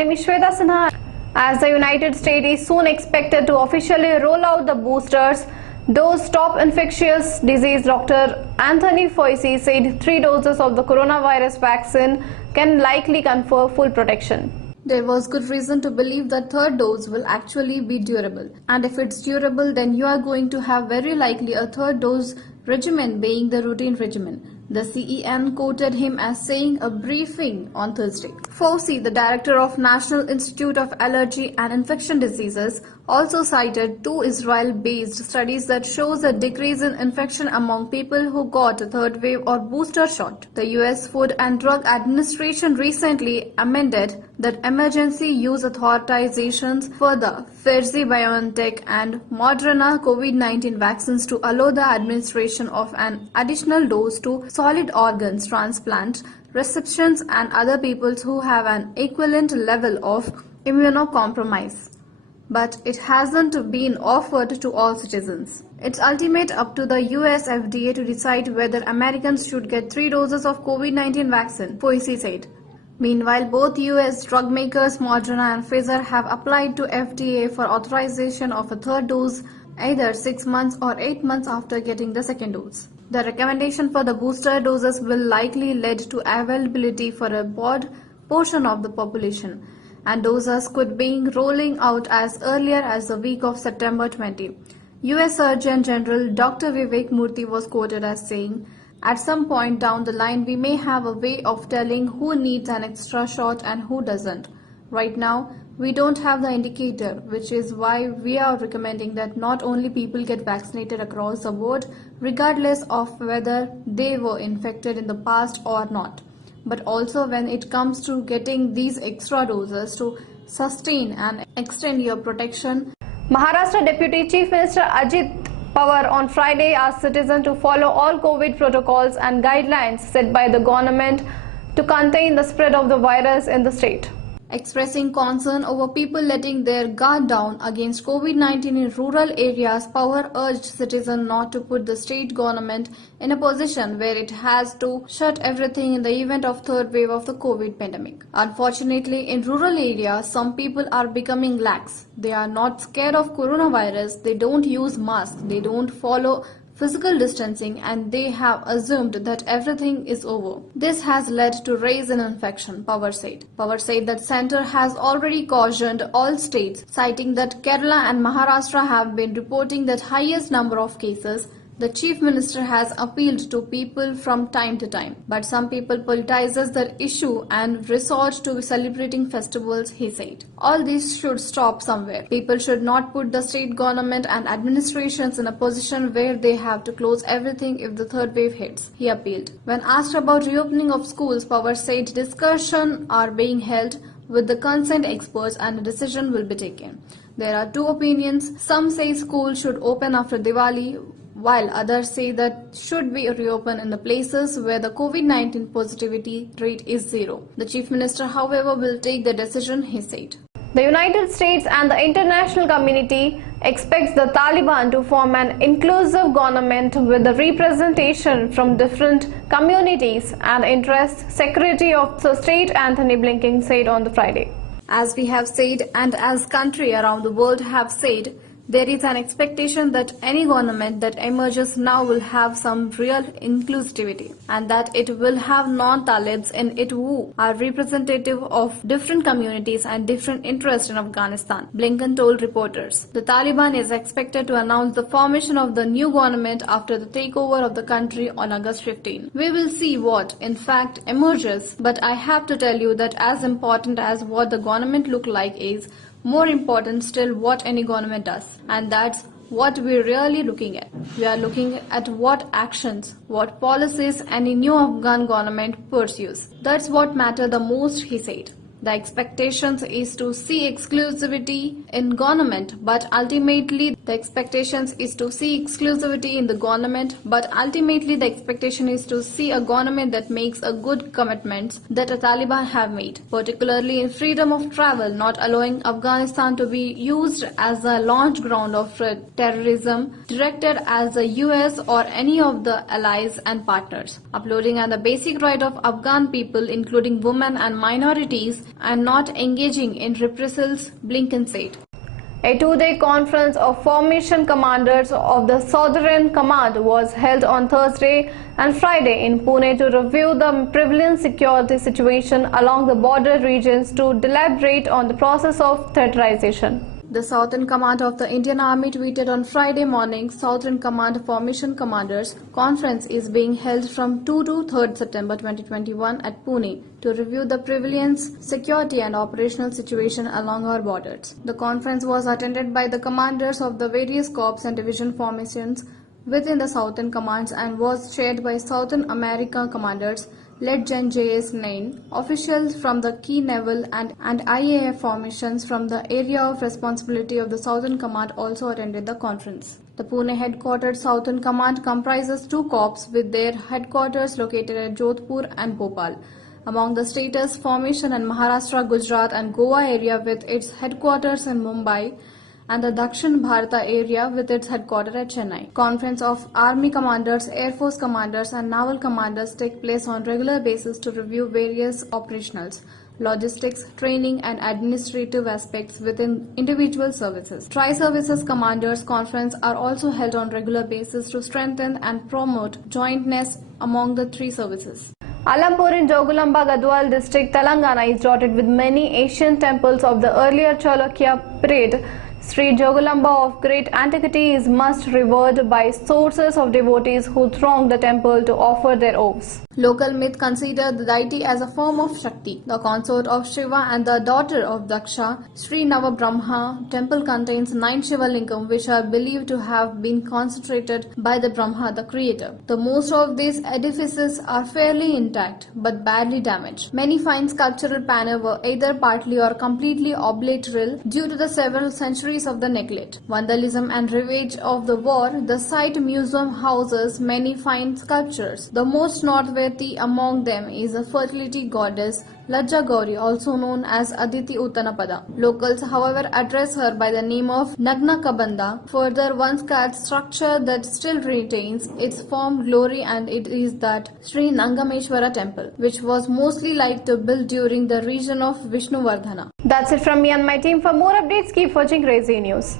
name is Shweta Sinha. As the United States is soon expected to officially roll out the boosters, those top infectious disease Dr. Anthony Fauci said 3 doses of the coronavirus vaccine can likely confer full protection. There was good reason to believe that third dose will actually be durable. And if it's durable, then you are going to have very likely a third dose regimen being the routine regimen. The CEN quoted him as saying a briefing on Thursday. Fauci, the director of National Institute of Allergy and Infectious Diseases, also cited 2 Israel-based studies that shows a decrease in infection among people who got a third wave or booster shot. The US Food and Drug Administration recently amended the emergency use authorizations for the Pfizer-BioNTech and Moderna COVID-19 vaccines to allow the administration of an additional dose to solid organs transplant recipients and other people who have an equivalent level of immunocompromise. But it hasn't been offered to all citizens. It's ultimate up to the US FDA to decide whether Americans should get 3 doses of COVID-19 vaccine, Fauci said. Meanwhile, both US drug makers Moderna and Pfizer have applied to FDA for authorization of a third dose either 6 months or 8 months after getting the second dose. The recommendation for the booster doses will likely lead to availability for a broad portion of the population, and doses could be rolling out as earlier as the week of September 20. US Surgeon General Dr. Vivek Murthy was quoted as saying, "At some point down the line, we may have a way of telling who needs an extra shot and who doesn't. Right now, we don't have the indicator, which is why we are recommending that not only people get vaccinated across the board, regardless of whether they were infected in the past or not, but also when it comes to getting these extra doses to sustain and extend your protection." Maharashtra Deputy Chief Minister Ajit Pawar on Friday asked citizens to follow all COVID protocols and guidelines set by the government to contain the spread of the virus in the state. Expressing concern over people letting their guard down against COVID-19 in rural areas, Pawar urged citizens not to put the state government in a position where it has to shut everything in the event of third wave of the COVID pandemic. Unfortunately, in rural areas, some people are becoming lax. They are not scared of coronavirus, they don't use masks, they don't follow physical distancing, and they have assumed that everything is over. This has led to rise in infection, Pawar said. Pawar said that center has already cautioned all states, citing that Kerala and Maharashtra have been reporting the highest number of cases. The Chief Minister has appealed to people from time to time, but some people politicizes the issue and resort to celebrating festivals, he said. All this should stop somewhere. People should not put the state government and administrations in a position where they have to close everything if the third wave hits, he appealed. When asked about reopening of schools, Pawar said discussions are being held with the concerned experts and a decision will be taken. There are 2 opinions. Some say schools should open after Diwali, while others say that should be reopened in the places where the COVID-19 positivity rate is 0. The Chief Minister, however, will take the decision, he said. The United States and the international community expects the Taliban to form an inclusive government with the representation from different communities and interests, Secretary of State Antony Blinken said on the Friday. As we have said, and as countries around the world have said, there is an expectation that any government that emerges now will have some real inclusivity, and that it will have non-Talibs in it who are representative of different communities and different interests in Afghanistan, Blinken told reporters. The Taliban is expected to announce the formation of the new government after the takeover of the country on August 15. We will see what, in fact, emerges, but I have to tell you that as important as what the government look like is more important still what any government does, and that's what we're really looking at. We are looking at what actions, what policies any new Afghan government pursues. That's what matters the most, he said. The expectations is to see exclusivity in government, but ultimately the expectation is to see a government that makes a good commitments that the Taliban have made, particularly in freedom of travel, not allowing Afghanistan to be used as a launch ground of terrorism directed at the US or any of the allies and partners, uploading on the basic right of Afghan people, including women and minorities, and not engaging in reprisals, Blinken said. A two-day conference of formation commanders of the Southern Command was held on Thursday and Friday in Pune to review the prevalent security situation along the border regions to deliberate on the process of theaterization. The Southern Command of the Indian Army tweeted on Friday morning, Southern Command Formation Commanders Conference is being held from 2 to 3rd September 2021 at Pune to review the prevalence, security and operational situation along our borders. The conference was attended by the commanders of the various corps and division formations within the Southern Commands and was chaired by Southern America commanders led Gen J.S. Nain, officials from the key naval and IAF formations from the area of responsibility of the Southern Command also attended the conference. The Pune headquartered Southern Command comprises 2 corps with their headquarters located at Jodhpur and Bhopal. Among the status, formation in Maharashtra, Gujarat and Goa area with its headquarters in Mumbai, and the Dakshin Bharata area with its headquarters at Chennai. Conference of Army Commanders, Air Force Commanders and Naval Commanders take place on regular basis to review various operationals, logistics, training and administrative aspects within individual services. Tri-Services Commanders Conference are also held on regular basis to strengthen and promote jointness among the 3 services. Alampur in Jogulamba, Gadwal district, Telangana is dotted with many ancient temples of the earlier Chalukya period. Sri Jogulamba of great antiquity is much revered by sources of devotees who throng the temple to offer their vows. Local myth consider the deity as a form of Shakti, the consort of Shiva and the daughter of Daksha. Sri Navabrahma temple contains 9 Shiva Lingam which are believed to have been concentrated by the Brahma, the creator. The most of these edifices are fairly intact but badly damaged. Many fine sculptural panels were either partly or completely obliterated due to the several centuries of the neglect, vandalism and ravage of the war. The site museum houses many fine sculptures. The most noteworthy among them is the fertility goddess Lajja Gauri, also known as Aditi Uttanapada. Locals, however, address her by the name of Nagna Kabanda. Further, one scarred structure that still retains its form glory and it is that Sri Nangameshwara temple, which was mostly like to build during the region of Vishnuvardhana. That's it from me and my team. For more updates, keep watching Crazy News.